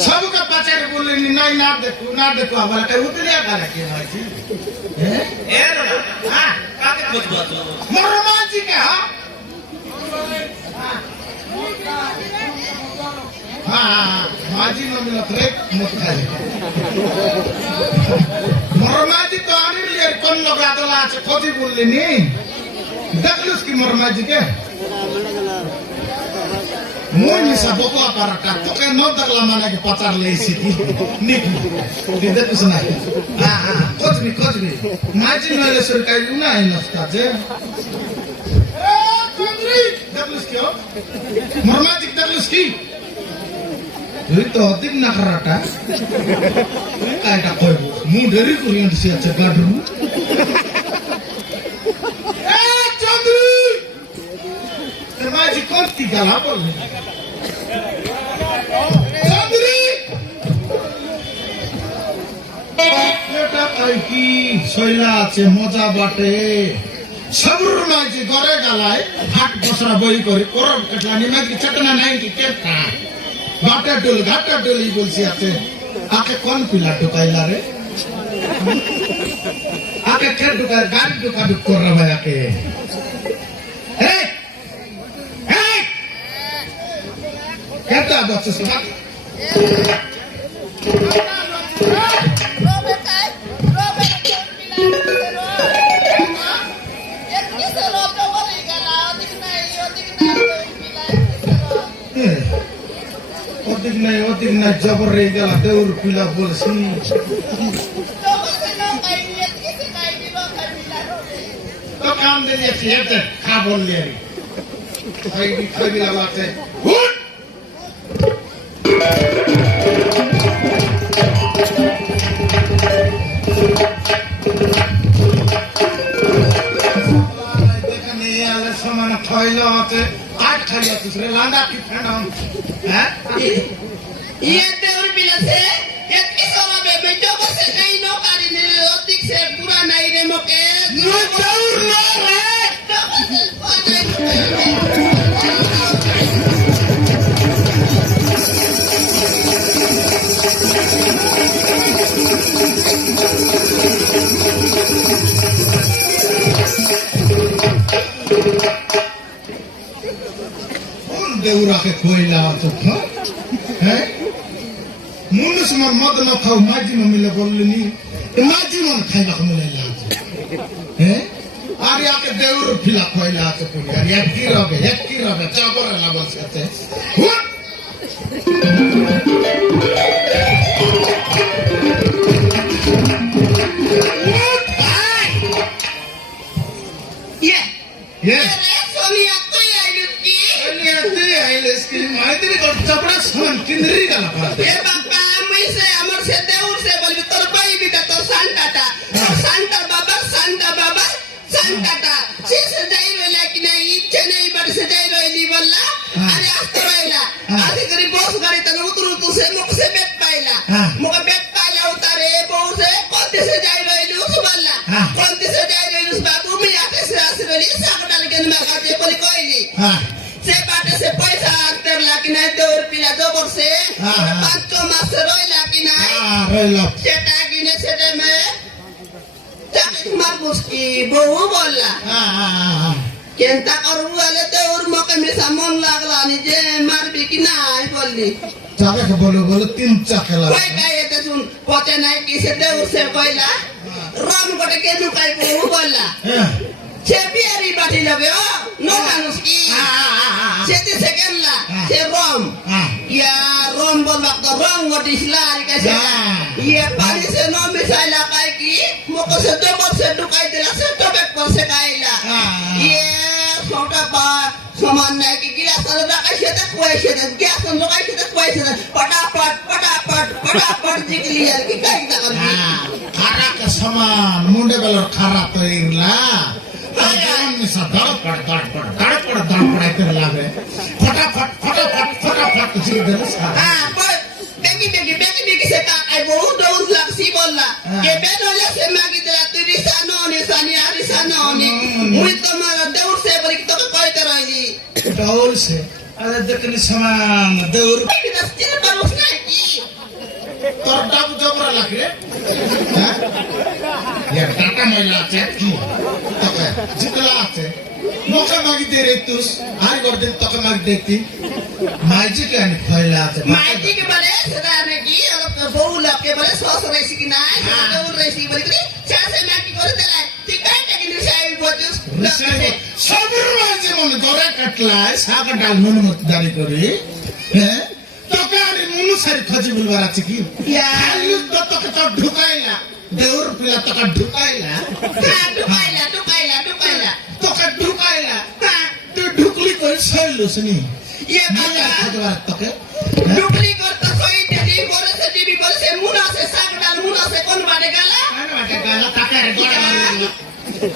सबका पचार बोले नहीं ना देखो हमारा कहीं उतरिया कर रखे हैं ये ना हाँ काहे कुछ बात मरमान जी के हाँ माजी न मिला तो एक मुक्त है मरमान जी तो आने लिए कौन लोग आते हैं आज खोजी बोले नहीं देख लो उसकी मरमान जी के Muni saboko aparaka toke no dagla mana ke pacar le siti nik dide tu sana kojbi maji mele surkai una hai nafta je kondri daglus kyo marmaji daglus ki tu to adik na karata kai ta koi mu dari kurian disia cegadu Maji konti galapol Chandri Eta kaiki soila ache moja bate sabur maji gore galai hat bosra boi kori korab katlani maji chatna nahi ki keta gata doli bolsi ache ake kon pila dukaila re ake kher dukai gari duka duk korra bhai ake hey Kata bocah sebab. Otik na jabar regala deur pila bolsi. To kam de liye siete khabol liye. Khai bila bate. Toilet, आठ खाली दूसरे लांडा की friend हम, हैं? ये तेरे बिना से ये किसों में बेचो को से कहीं नो करी नहीं ओतिक से पूरा नहीं रे मोके नो चौर नो देउरा के कोयला तो था हैं मुनुस मन मद न खाओ माजी न मिले बोलनी तो माजी मन खाइला को मिले ला हैं आरे आके देउर फिला कोयला तो कोई यार एक की रबे चाबर ना बोल सकते ये माइत्री को चपड़ा सुन किंदरी का लफड़ा ये बाबा मुझसे अमर से देउर से बोली तोर भाई भी तो सांता बाबा शीश जाई रो लेकिन इच्छा नहीं बड़ से जाई रो नी बोलला अरे आस्तो रोइला आधी करी बॉस गाड़ी तने उतरू तू से मुख से बेट पाइला उतारे बहु से कोते से जाई रो नी उस बोलला कोते से जाई रो उस बाबू में आते से आसे रो नी सागटा लगे न मागाते बोली कोई नहीं से बाटे से पैसा आतर लाकिन है 2 रुपया दो वर्षे 5 मास रोइला कि नहीं रोइला सेटा गिने सेटे में চাকরি মারবুস কি বউ বললা কেনটা করবো বলে তো ওর মুখে মিশা মন লাগলা নিজে মারবি কি নাই বললি চাকে বলো বলো তিন চাকে কই গায়ে এটা শুন পচে নাই কিসে দেউর সে কইলা রং করে কেন কাই বউ বললা সে বিয়ারি বাটি যাবে ও নো মানুষ কি সেটি সেকেন্ডলা সে রম ইয়া রম বলবা তো রং গটিসলা আর কাছে ইয়ে পানি সে নো মিশাইলা কাই কি মুখ সে তো মুখ সে ঢুকাই দিলা সে তো বেক সে কাইলা ইয়ে সোটা পা সমান নাই কি গিলাস লাগাই সেটা কই সেটা গ্যাস লাগাই সেটা কই সেটা পটাপট জিগলি আর কি কাই না করবি খারাপ সমান মুন্ডে বেলার খারাপ তো ইরলা ধড়পড়াইতে লাগে ফটাফট ছিঁড়ে দিল বেগি সে কাকাই বহু দৌড় লাগছি বললা কে বেদলে সে মাগি দিলা তুই রিসানো নিসানি আর রিসানো নি মুই তোমার দৌড় সে বলি তোকে কইতে রইলি দৌড় সে আরে দেখলি সমান দৌড় কি দাস চিন পারোস না কি তোর ডাবু জবরা লাগে হ্যাঁ ইয়া টাটা ময়লা আছে কি তোকে জিতলা আছে মোকে মাগি দে রে তুস আর গর্দিন তোকে মাগি দেখতি মাইজি কে আমি ফয়লা আছে মাইজি কে বলে সেটা নাকি বউ লোকে বলে সস রেসি কি নাই দৌড় রেসি বলি কি চাষে নাকি করে দিলা তুই কাই টাকি নিসাই বজুস সবর মাঝে মনে ধরে কাটলায় সাগা ডাল মনমত দাঁড়ি করি হ্যাঁ তোকে আরে মনু সারি খজি বলবার আছে কি খালি তোকে তো ঢুকাইলা দেউর পিলা তোকে ঢুকাইলা তোকে ঢুকাইলা তুই ঢুকলি করে সইলো শুনি ইয়ে বাবা তোকে ঢুকলি করতে সই দিদি বলেছে দিবি বলেছে মুনাসে সাগা ডাল মুনাসে কোন বাড়ে গেলা তাকে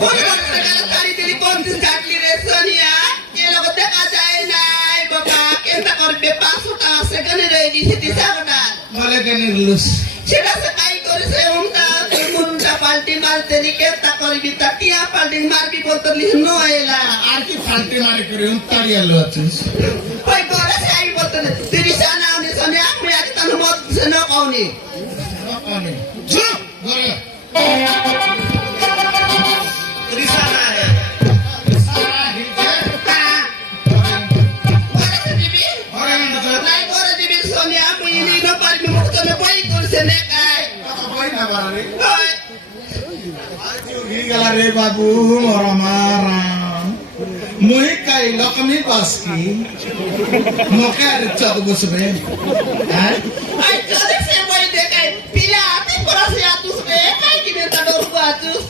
কোন বাড়ে গেলা তারি দিদি কোন দিন কাটলি রে সোনিয়া কে লোক দেখা যায় নাই বাবা কেনটা করবে 500 টাকা সেখানে রয়ে দিছি সাগা ডাল বলে কেন লুস সেটা সে কাই করেছে উমটা মুন্ডা পাল্টি মারতে দিকে তা করবি তা টিয়া পাল্টি মারবি বলতে লিখনো এলা আর কি ফালতে মারে করে তাড়িয়া লো আছিস ওই বড় সাই বলতে তুই রিসানা আমি সামনে আমি আজ তার মত সে ন কওনি চুপ করে রিসানা রে সারা হিলতে বড় দিবি ওরে মত নাই বড় দিবি সোনিয়া আমি নি ন পারবি মুখ তো বই করছে নে কাই বই না বারে ওই গেলা রে বাবু মরমারা মুই কাই লকমি পাসকি মোকে আর চক বসবে হ্যাঁ আই চলে সে বই দেখাই পিলা আতে পড়াছে আতুস রে কাই কিনে তা ডরবো আতুস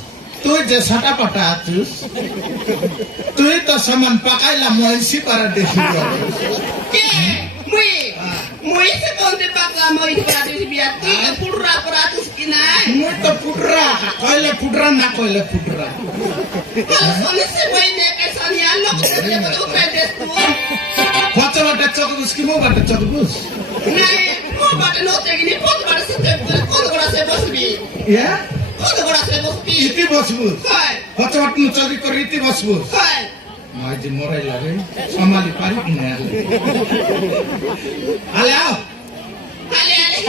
তুই যে সাটা পাটা আছিস তুই তো সমান পাকাইলা মহিষি পারা দেখি কে মুই সে কোনতে পাকলা মই করা দিছি বিয়া তুই তো পুররা করা আতুস কি নাই মুই তো ফুটরা কইলে ফুটরা না কইলে ফুটরা সোনে সে বই নে কে সোনিয়া লোক সে বড় করে দে তুই কত বাটা চক বুঝকি মো বাটা চক বুঝ নাই মো বাটে নতে গিনি পদ বাটে সে কোন করা সে বসবি ইয়া কোন করা সে বসবি ইতি বসবু হয় কত বাট নু চকি করে ইতি বসবু হয় মাঝে মরাই লাগে সমালি পারি কি না আলে আও আলে আলে